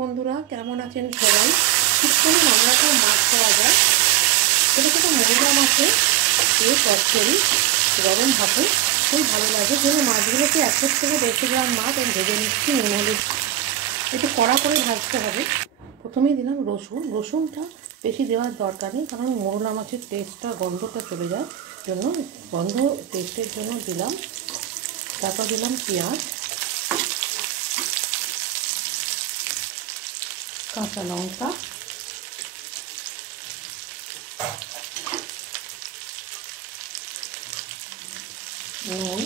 বন্ধুরা, কেমন আছেন সবাই? শীতকালে নানা রকম মাছ পাওয়া যায়। ছোটো ছোটো মোরলা মাছের এই চচ্চড়ি গরম ভাতে খুবই ভালো লাগে। যেহেতু মাছগুলোকে 1 থেকে 1.5 গ্রাম মাছ আমি ভেজে নিচ্ছি নুন হলুদ একটু কড়া করে ভাজতে হবে। প্রথমেই দিলাম রসুনটা বেশি দেওয়ার দরকার নেই, কারণ মোরলা মাছের টেস্টটা গন্ধটা চলে যায় জন্য গন্ধ টেস্টের জন্য দিলাম। তারপর দিলাম পেঁয়াজ, কাঁচা লঙ্কা, নুন,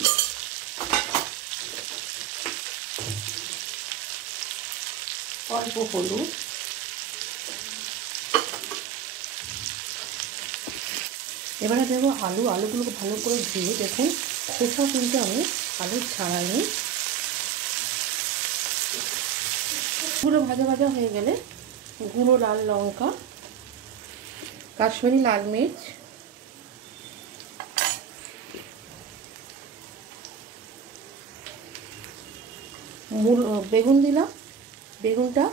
অল্প হলুদ, এবারে দেবো আলুগুলোকে ভালো করে ধুয়ে, দেখুন খোসা কিন্তু আমি আলু ছাড়াইনি। পুরো ভাজা ভাজা হয়ে গেলে গুঁড়ো লাল লঙ্কা, কাশ্মীরি লাল মির্চ, বেগুন দিলাম। বেগুনটা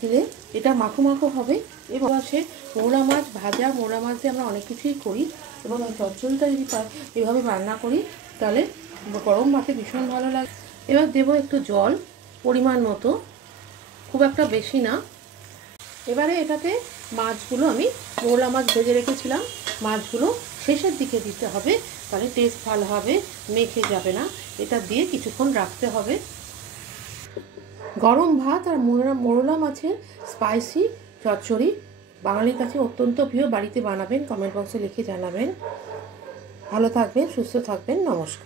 দিলে এটা মাখো মাখো হবে। এবং সে মোরলা মাছ ভাজা, মোরলা মাছ দিয়ে আমরা অনেক কিছুই করি, এবং চচ্চড়িটা যদি এভাবে রান্না করি তাহলে গরম ভাতে ভীষণ ভালো লাগে। এবার দেবো একটু জল পরিমাণ মতো, খুব একটা বেশি না। এবারে এটাতে মাছগুলো, আমি মোরলা মাছ ভেজে রেখেছিলাম, মাছগুলো শেষের দিকে দিতে হবে, তাহলে টেস্ট ভালো হবে, মেখে যাবে না। এটা দিয়ে কিছুক্ষণ রাখতে হবে। গরম ভাত আর মোরলা মাছের স্পাইসি চচ্চড়ি বাঙালির কাছে অত্যন্ত প্রিয়। বাড়িতে বানাবেন, কমেন্ট বক্সে লিখে জানাবেন। ভালো থাকবেন, সুস্থ থাকবেন, নমস্কার।